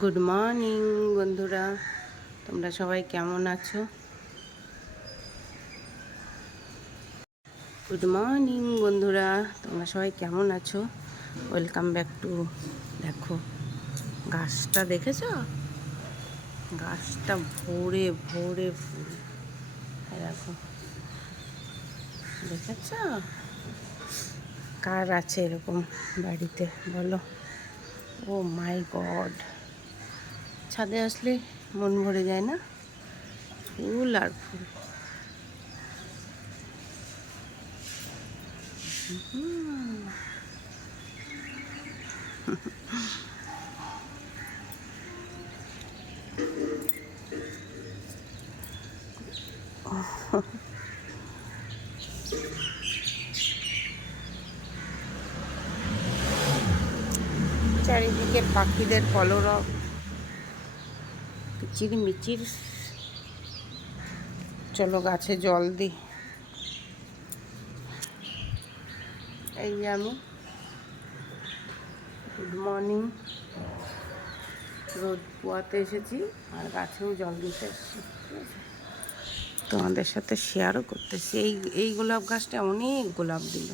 Good morning বন্ধুরা। তোমরা সবাই কেমন আছো? গুড মর্নিং বন্ধুরা। তোমরা সবাই কেমন আছো? ওয়েলকাম ব্যাক টু দেখো, গাছটা দেখেছ? গাছটা ভরে ভরে ফুল দেখো, দেখেছ? কার আছে এরকম বাড়িতে? বলো। ও মাই গড ছাদে আসলে মন ভরে যায় না। ফুল আর ফুল। চারিদিকে পাখিদের কলরব। কিচির মিচির। চলো গাছে জল দিই। এই যে আমি। গুড মর্নিং রোদ পোয়াতে এসেছি আর গাছেও জল দিতে এসেছি তোমাদের সাথে শেয়ারও করতেছি। এই এই গোলাপ গাছটা অনেক গোলাপ দিল।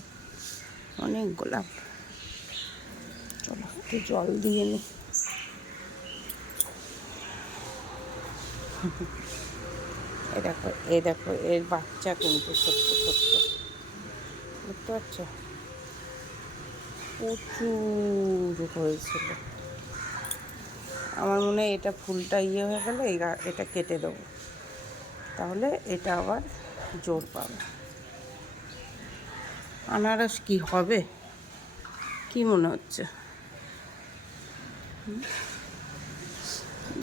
অনেক গোলাপ। চলো একটু জল দিয়ে নি। এ দেখো এ দেখো, এর বাচ্চা কিন্তু ছোট্ট ছোট্ট বুঝতে পারছ? প্রচুর হয়েছিল। আমার মনে হয় এটা ফুলটা ইয়ে হয়ে গেলে এটা কেটে দেবো। তাহলে এটা আবার জোর পাবে। আনারস কি হবে? কি মনে হচ্ছে?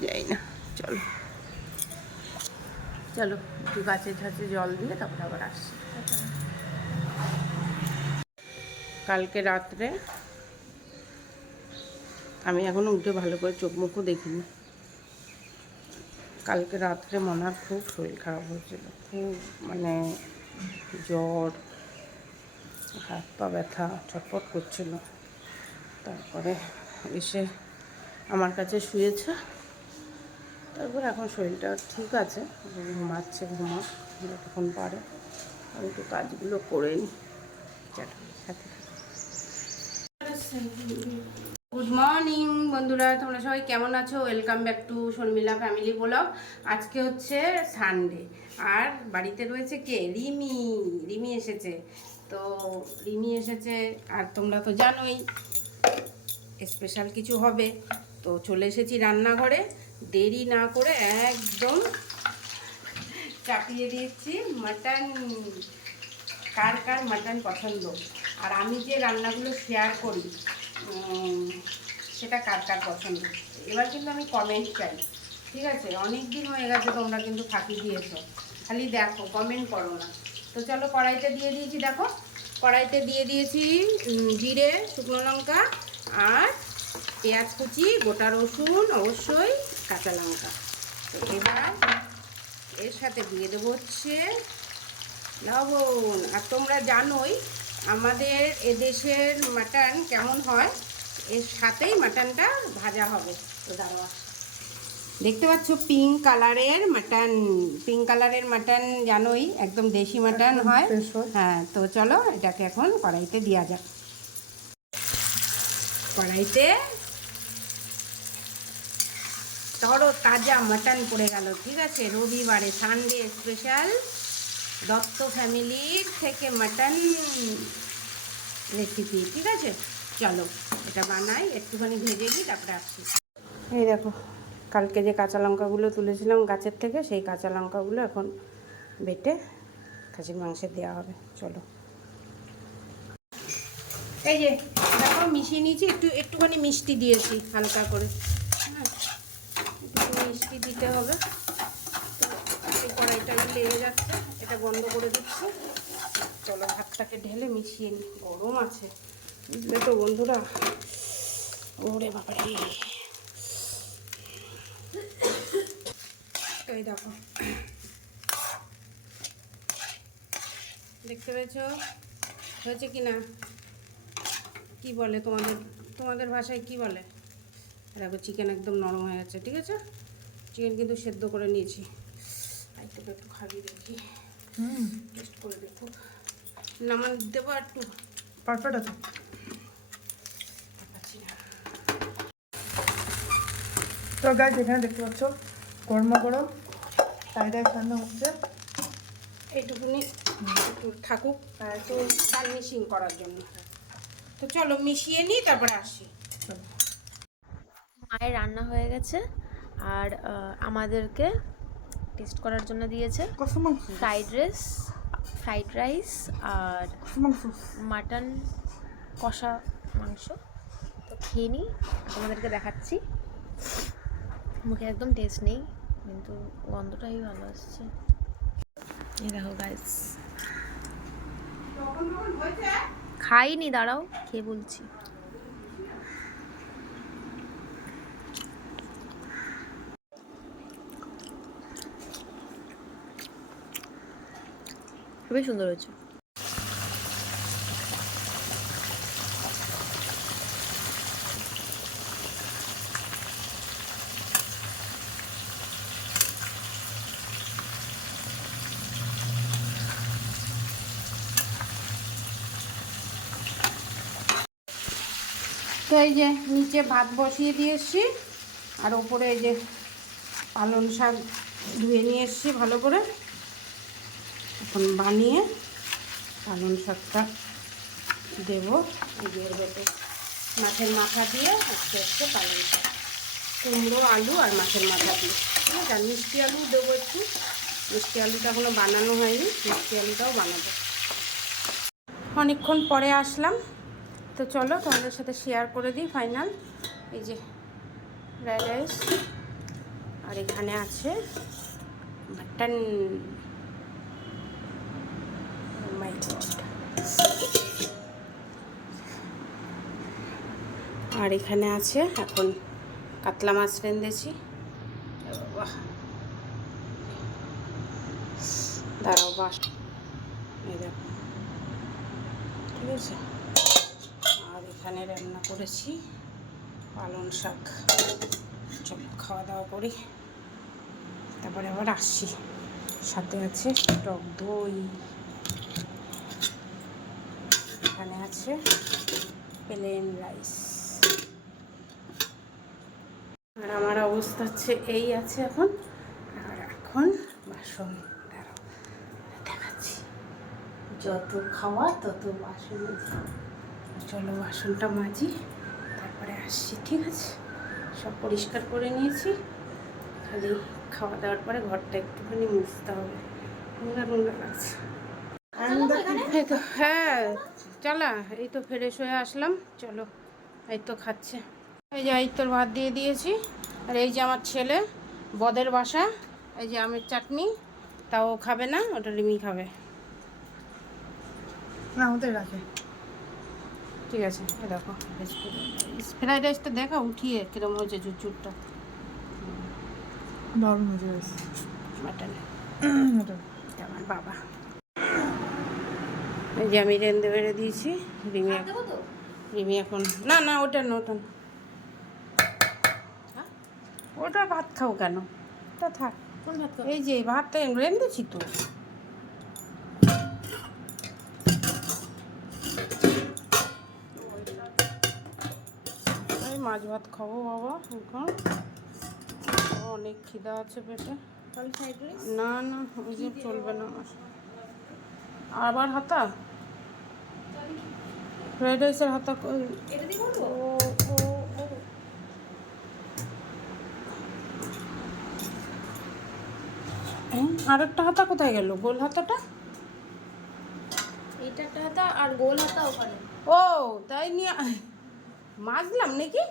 যাই না, চলো। চলো, একটু গাছে ঠাছে জল দিয়ে তারপরে আবার আসছি। কালকে রাত্রে আমি এখনও উঠে ভালো করে চোখ মুখও দেখিনি। কালকে রাত্রে মনার খুব শরীর খারাপ হয়েছিল, খুব মানে জ্বর, হাত পা ব্যথা ছটফট করছিল। তারপরে এসে আমার কাছে শুয়েছে। তারপর এখন শরীরটা ঠিক আছে, ঘুমাচ্ছে ঘুমা যতক্ষণ পারে। আমি একটু কাজগুলো করে নিই সাথে গুড মর্নিং বন্ধুরা, তোমরা সবাই কেমন আছো? Welcome back to Sharmila family blog আজকে হচ্ছে সানডে আর বাড়িতে রয়েছে কে? রিমি। রিমি এসেছে। তো রিমি এসেছে, আর তোমরা তো জানোই স্পেশাল কিছু হবে। তো চলে এসেছি রান্নাঘরে। দেরি না করে একদম চাপিয়ে দিয়েছি। মাটন, কার কার মাটন পছন্দ? আর আমি যে রান্নাগুলো শেয়ার করি সেটা কার কার পছন্দ? এবার কিন্তু আমি কমেন্ট চাই, ঠিক আছে? অনেক দিন হয়ে গেছে তোমরা কিন্তু ফাঁকি দিয়েছ। খালি দেখো কমেন্ট করো না। তো চলো কড়াইতে দিয়ে দিয়েছি, দেখো। কড়াইতে দিয়ে দিয়েছি জিরে, শুকনো লঙ্কা আর পেঁয়াজ কুচি, গোটা রসুন অবশ্যই কাঁচা লঙ্কা। তো এবার এর সাথে দিয়ে দেবো হচ্ছে লবণ। আর তোমরা জানোই আমাদের এদেশের মাটন কেমন হয়? এর সাথেই মাটনটা ভাজা হবে। তো দাঁড়াও। দেখতে পাচ্ছ পিঙ্ক কালারের মাটন। পিঙ্ক কালারের মাটন জানোই একদম দেশি মাটন হয়। হ্যাঁ তো চলো এটাকে এখন কড়াইতে দেওয়া যাক। কড়াইতে তাজা মাটন পড়ে গেল, ঠিক আছে? রবিবারে সানডে স্পেশাল দত্ত ফ্যামিলির থেকে মাটন রেসিপি ঠিক আছে? চলো, এটা বানাই, একটুখানি ভেজে নিই, তারপরে আসছি। এই দেখো, কালকে যে কাঁচা লঙ্কাগুলো তুলেছিলাম গাছের থেকে, সেই কাঁচা লঙ্কাগুলো এখন বেটে খাসির মাংসে দেওয়া হবে। চলো। এই যে, দেখো, মিশিয়ে নিয়েছি, একটু, একটুখানি মিষ্টি দিয়েছি, হালকা করে। হ্যাঁ। মিষ্টি দিতে হবে। তো এই কড়াইটা লেগে যাচ্ছে, এটা বন্ধ করে দিচ্ছি। চলো ভাতটাকে ঢেলে মিশিয়ে নিই। গরম আছে, বুঝলে তো বন্ধুরা? ওরে বাবারে। এই দেখো। দেখতে পেয়েছ? হয়েছে কি না কি বলে তোমাদের? তোমাদের ভাষায় কি বলে? দেখো চিকেন একদম নরম হয়ে গেছে ঠিক আছে? চিকেন কিন্তু সেদ্ধ করে নিয়েছি। একটু একটু খাবি দেখি। হুম। টেস্ট করে দেখো। নামান দেবো আর একটু। পারফেক্ট আছে। তো গাছ এখানে দেখতে পাচ্ছ গরম গরম রাইস রান্না হচ্ছে। এইটুকুনি একটু থাকুক। আর একটু গার্নিশিং করার জন্য। তো চলো মিশিয়ে নিই তারপরে আসি। চলো। মায়ের রান্না হয়ে গেছে আর আমাদেরকে টেস্ট করার জন্য দিয়েছে ফ্রাইড রাইস ফ্রাইড রাইস আর মাটন কষা মাংস। তো খেয়ে নিই তোমাদেরকে দেখাচ্ছি। মুখে একদম টেস্ট নেই কিন্তু গন্ধটাই ভালো আসছে। এই দেখো গাইস খাইনি দাঁড়াও খেয়ে বলছি। খুবই সুন্দর হয়েছে। তো এই যে নিচে ভাত বসিয়ে দিয়ে এসছি, আর ওপরে এই যে পালং শাক ধুয়ে নিয়ে এসছি ভালো করে। এখন বানিয়ে পালং শাকটা দেবো। এই যে মাছের মাথা দিয়ে আস্তে আস্তে পালন শাক। কুমড়ো, আলু আর মাছের মাথা দিয়ে। ঠিক আছে, আর মিষ্টি আলু দেবো একটু। মিষ্টি আলুটা এখনও বানানো হয়নি, মিষ্টি আলুটাও বানাবো। অনেকক্ষণ পরে আসলাম। তো চলো তোমাদের সাথে শেয়ার করে দিই ফাইনাল এই যে ফ্রাইড রাইস আর এখানে আছে মাটন মাই আর এখানে আছে এখন কাতলা মাছ রেঁধেছি। দাঁড়াও, বাস। ঠিক আছে? আর এখানে রান্না করেছি পালং শাক। চলো, খাওয়া দাওয়া করি। তারপরে আবার আসছি। সাথে আছে টক দই এখানে আছে। প্লেন রাইস আর আমার অবস্থা হচ্ছে এই আছে এখন। আর এখন বাসন দেখাচ্ছি। যত খাওয়া, তত বাসন। আছে। চলো বাসনটা মাজি, তারপরে আসছি, ঠিক আছে? সব পরিষ্কার করে নিয়েছি। খালি খাওয়া দাওয়ার পরে ঘরটা একটুখানি মুছতে হবে। নোংরা নোংরা তো হ্যাঁ চলা এই তো ফ্রেশ হয়ে আসলাম চলো এই তো খাচ্ছে। এই যে এই তোর ভাত দিয়ে দিয়েছি আর এই যে আমার ছেলে বদের বাসা এই যে আমের চাটনি তাও খাবে না ওটা রিমি খাবে। না আমাদের রাখে। ঠিক আছে দেখো ফ্রাইড রাইসটা দেখা উঠিয়ে কিরম হয়েছে চুরচুরটা। দারুণ হয়েছে রাইস মাটন। আমার বাবা। যে আমি রেন্দে বেড়ে দিয়েছি রিমি এখন রিমি এখন না না ওটা না ওটা ওটা ভাত খাও কেন? তা থাক। এই যে ভাতটা রেঁধেছি তো। এই মাছ ভাত খাব বাবা এখন। অনেক খিদা আছে পেটে। না না ওইসব চলবে না আমার। আবার হাতা? ফ্রাইড রাইসের হাতা আর একটা হাতা কোথায় গেল? গোল হাতাটা? এইটা একটা হাতা আর গোল হাতা ওখানে। ও তাই নিয়ে আয়। মাজলাম নাকি?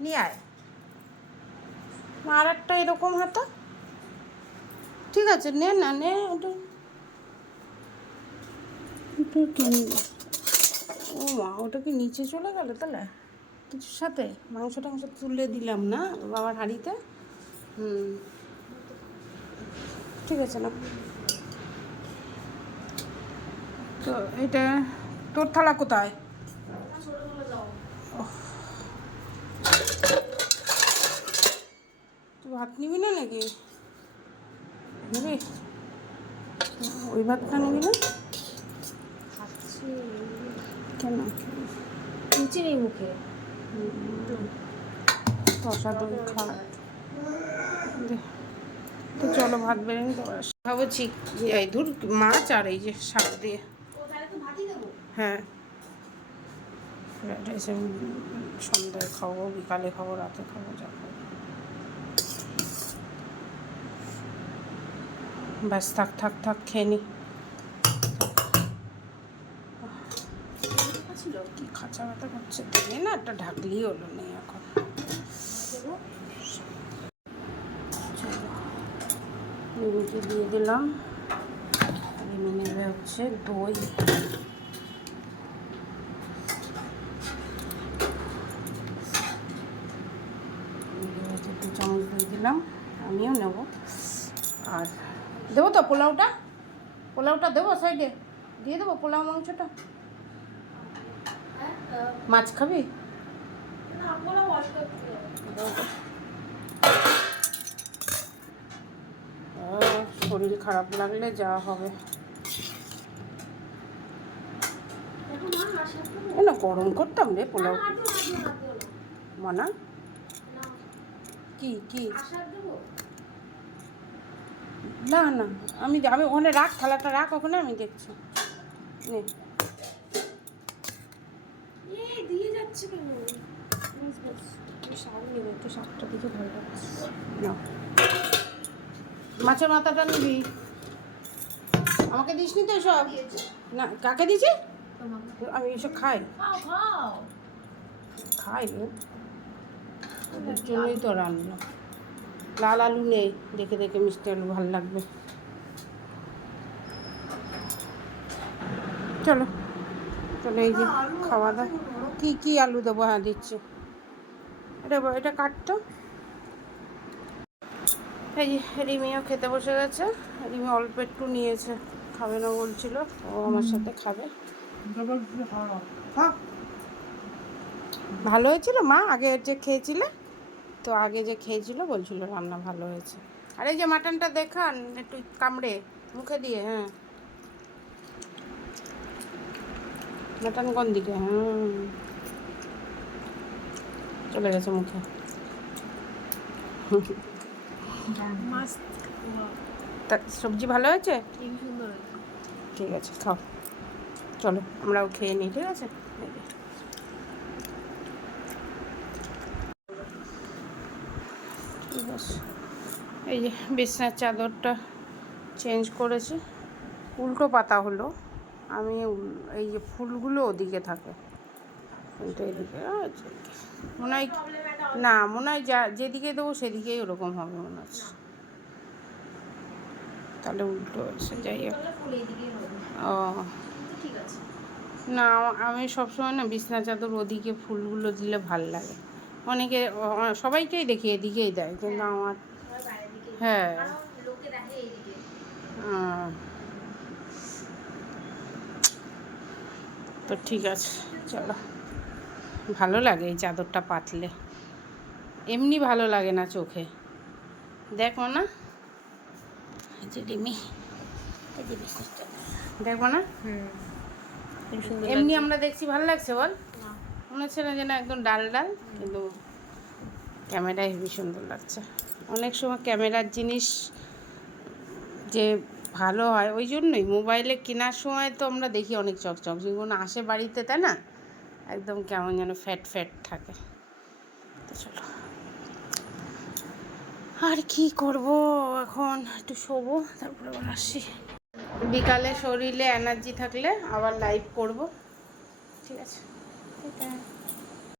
নিয়ে আয়। আর একটা এরকম হাতা? ঠিক আছে নে না নে ওটা ও মা, ওটা কি নিচে চলে গেলো তাহলে? কিছুর সাথে? মাংস টাংস তুলে দিলাম না বাবার হাঁড়িতে? হুম। ঠিক আছে না তো এটা, তোর থালা কোথায়? তুই ভাত নিবি না নাকি? নিবি? ওই ভাতটা নিবি না? কেন? নিচে নেই মুখে কষা দই খাট তো চলো ভাত বেড়ে নিতে খাব চিক এই ধুর মাছ আর এই যে শাক দিয়ে। হ্যাঁ। ফ্রাইড রাইস সন্ধ্যায় খাব বিকালে খাব রাতে খাব যা খাব। ব্যাস থাক থাক থাক খেয়ে নি। ছিল। কি খাঁচা ব্যথা করছে? দিয়ে না, একটা ঢাকলেই হলো নেই এখন। রিমিকে দিয়ে দিলাম। রিমি নেবে হচ্ছে দই। চামচ দই দিলাম। আমিও নেব। আর দেবো তো পোলাওটা? পোলাওটা দেবো সাইডে? দিয়ে দেবো পোলাও মাংসটা? মাছ খাবি? শরীর খারাপ লাগলে যা হবে। না গরম করতাম রে পোলাও। মানা? কি কি? না না আমি আমি ওখানে রাখ থালাটা রাখ ওখানে আমি দেখছি। নে দিয়ে যাচ্ছে কেন ব্যাস, ব্যাস। আমি শাক নেব একটু শাকটা দেখে ভালো লাগছে নাও। মাছের মাথাটা নিবি। আমাকে দিসনি তো সব না কাকে দিছি আমি এসব খাই। খাই ওদের জন্যই তো রান্না। লাল আলু নেই। দেখে দেখে মিষ্টি আলু ভালো লাগবে। চলো। চলো এই যে খাওয়া দাওয়া। কী কী আলু দেবো? হ্যাঁ দিচ্ছি। এটা এটা কাটতো। এই রিমিও খেতে বসে গেছে। রিমি অল্প একটু নিয়েছে। খাবে না বলছিল, ও আমার সাথে খাবে। হ্যাঁ ভালো হয়েছিল? মা আগে যে খেয়েছিলে, তো আগে যে খেয়েছিল, বলছিল রান্না ভালো হয়েছে। আর এই যে মাটনটা দেখান, একটু কামড়ে, মুখে দিয়ে হ্যাঁ। মাটন কোন দিকে? হুম। চলে গেছে মুখে। তা সবজি ভালো হয়েছে? ঠিক আছে খাও। চলো আমরাও খেয়ে নিই। ঠিক আছে? এই যে বিছনার চাদরটা চেঞ্জ করেছি। উল্টো পাতা হলো। আমি এই যে ফুলগুলো ওদিকে থাকে। কিন্তু এদিকে। মনে হয় না মনে হয় যা যেদিকে দেবো সেদিকেই ওরকম হবে মনে হচ্ছে। তাহলে উল্টো আছে যাই হোক। ও। না আমি সবসময় না বিছনা চাদর ওদিকে ফুলগুলো দিলে ভালো লাগে। অনেকে সবাইকেই দেখি এদিকেই দেয় কিন্তু আমার হ্যাঁ। এইদিকে। আহ, তো ঠিক আছে চলো। ভালো লাগে এই চাদরটা পাতলে। এমনি ভালো লাগে না চোখে। দেখো না। দেখো না হুম। এমনি আমরা দেখছি ভালো লাগছে বল? মনে হচ্ছে না যে না একদম ডাল ডাল কিন্তু ক্যামেরায় হেবি সুন্দর লাগছে। অনেক সময় ক্যামেরার জিনিস যে ভালো হয় ওই জন্যই মোবাইলে কেনার সময় তো আমরা দেখি অনেক চকচক। যেগুলো আসে বাড়িতে তাই না? একদম কেমন যেন ফ্যাট ফ্যাট থাকে। চলো। আর কি করব এখন? একটু শোবো, তারপরে আবার আসি। বিকালে শরীরে এনার্জি থাকলে আবার লাইভ করব। ঠিক আছে ঠিক আছে?